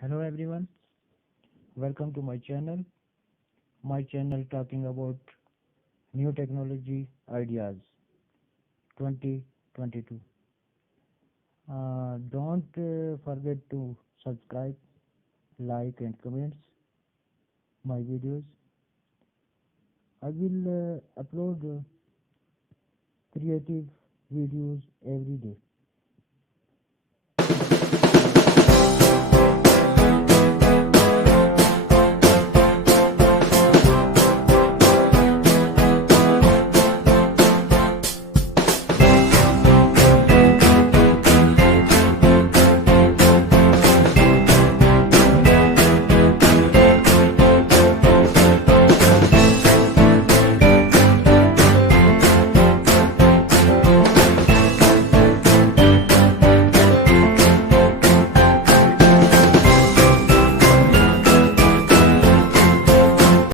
Hello everyone, welcome to my channel. My channel talking about new technology ideas 2022. Don't forget to subscribe, like and comments my videos. I will upload creative videos every day.